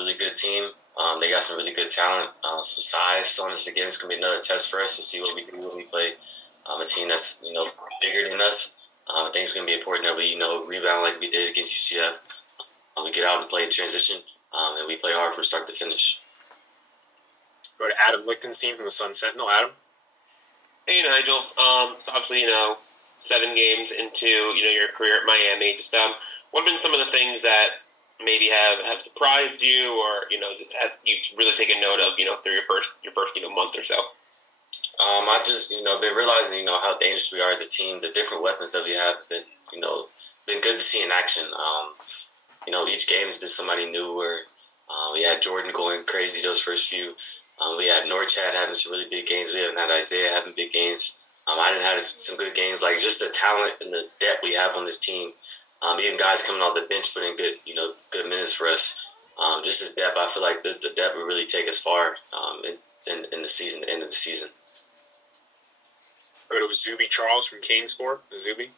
really good team. They got some really good talent, some size. So once again, it's gonna be another test for us to see what we can do when we play a team that's bigger than us. I think it's gonna be important that we rebound like we did against UCF. We get out and play in transition, and we play hard from start to finish. Go to Adam Lichtenstein from the Sun Sentinel. Adam. Hey Nigel. So obviously 7 games into your career at Miami. Just what have been some of the things that maybe have surprised you, or just have you've really taken note of through your first month or so? I just been realizing how dangerous we are as a team. The different weapons that we have been been good to see in action. Each game has been somebody new. Where we had Jordan going crazy those first few. We had Norchad having some really big games. We haven't had Isaiah having big games. I didn't have some good games. Like just the talent and the depth we have on this team. Even guys coming off the bench putting good minutes for us. Just as depth, I feel like the depth will really take us far in the season, the end of the season. Go to Zuby Charles from Kane Sport. Zuby.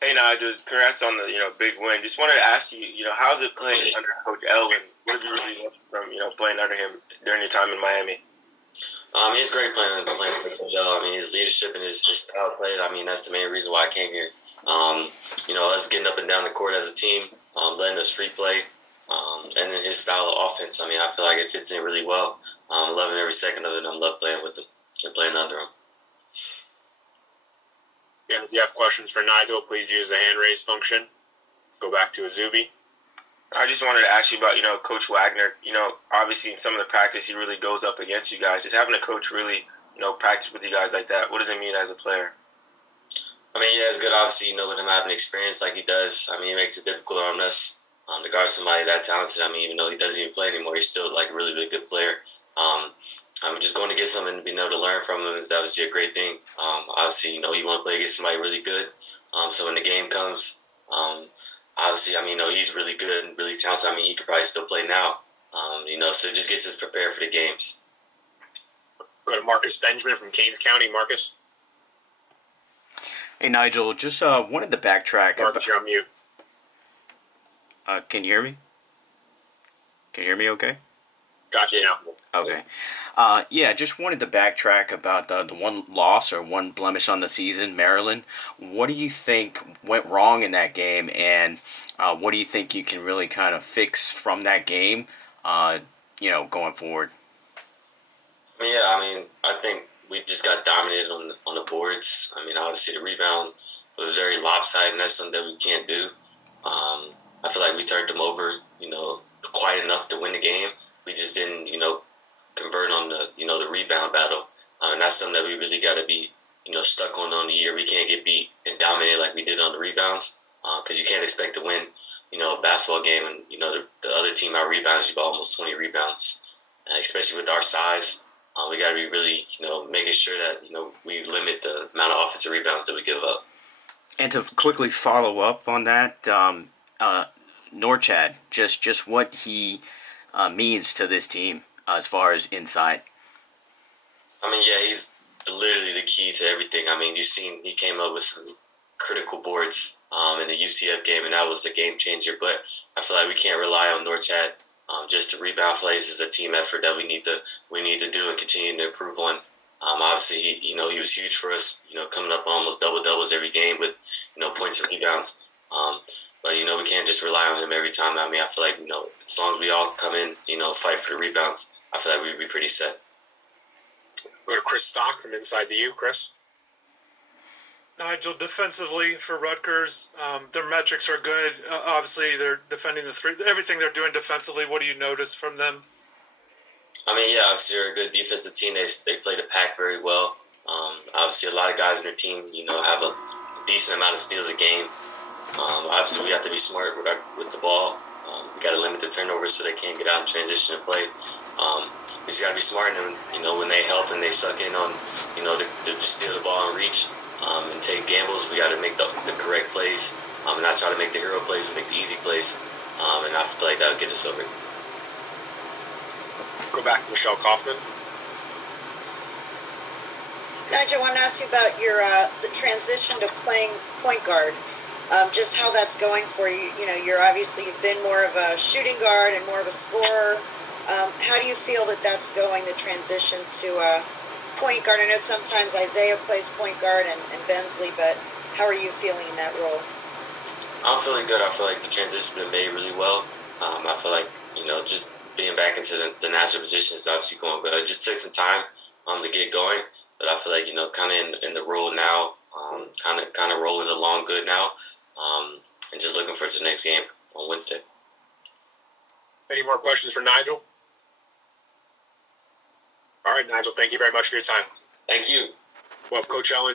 Hey Nigel, congrats on the big win. Just wanted to ask you, how's it playing under Coach Elvin? What have you really learned from playing under him during your time in Miami? He's great playing with Coach Elvin. His leadership and his style of play. That's the main reason why I came here. Us getting up and down the court as a team, letting us free play, and then his style of offense. I feel like it fits in really well. I'm loving every second of it. I love playing with him and playing under him. And if you have questions for Nigel, please use the hand raise function. Go back to Azubi. I just wanted to ask you about, Coach Wagner. Obviously in some of the practice, he really goes up against you guys. Just having a coach really, practice with you guys like that, what does it mean as a player? It's good, obviously, with him having experience like he does. He makes it difficult on us to guard somebody that talented. Even though he doesn't even play anymore, he's still, a really, really good player. Just going to get something to be able to learn from him is obviously a great thing. Obviously, you want to play against somebody really good. So when the game comes, obviously, he's really good and really talented. He could probably still play now. So it just gets us prepared for the games. Go to Marcus Benjamin from Keynes County. Marcus. Hey, Nigel, just wanted to backtrack. Marcus, you're on mute. Can you hear me? Can you hear me okay? Gotcha now. Okay. Just wanted to backtrack about the one loss or one blemish on the season, Maryland. What do you think went wrong in that game, and what do you think you can really kind of fix from that game, going forward? I think we just got dominated on the boards. Obviously the rebound was very lopsided, and that's something that we can't do. I feel like we turned them over, quite enough to win the game. We just didn't, convert on the rebound battle. And that's something that we really got to be, stuck on the year. We can't get beat and dominated like we did on the rebounds, because you can't expect to win, a basketball game and, the other team out rebounds you by almost 20 rebounds. Especially with our size, we got to be really, making sure that, we limit the amount of offensive rebounds that we give up. And to quickly follow up on that, Norchad, just what he means to this team as far as inside. He's literally the key to everything. You've seen he came up with some critical boards in the UCF game, and that was the game changer. But I feel like we can't rely on Norchad just to rebound. I feel like this is a team effort that we need to do and continue to improve on. Obviously, he was huge for us. Coming up on almost double doubles every game with points and rebounds. But we can't just rely on him every time. I feel like as long as we all come in, fight for the rebounds, I feel like we'd be pretty set. Go to Chris Stock from Inside the U. Chris. Nigel, defensively for Rutgers, their metrics are good. Obviously, they're defending the three. Everything they're doing defensively, what do you notice from them? Obviously they're a good defensive team. They play the pack very well. Obviously, a lot of guys in their team, have a decent amount of steals a game. Obviously, we have to be smart with the ball. We got to limit the turnovers so they can't get out and transition and play. We just got to be smart, and when they help and they suck in on, to steal the ball and reach and take gambles, we got to make the correct plays and not try to make the hero plays, we make the easy plays, and I feel like that'll get us over. Go back to Michelle Kaufman. Nigel, I want to ask you about your the transition to playing point guard. just how that's going for you. You know, you've been more of a shooting guard and more of a scorer. How do you feel that that's going, the transition to a point guard? I know sometimes Isaiah plays point guard and Bensley, but how are you feeling in that role? I'm feeling good. I feel like the transition's been made really well. I feel like, just being back into the national position is obviously going good. It just took some time to get going, but I feel like, kind of in the role now, kind of rolling along good now, and just looking for the next game on Wednesday. Any more questions for Nijel? All right, Nijel, thank you very much for your time. Thank you. We'll have Coach Owen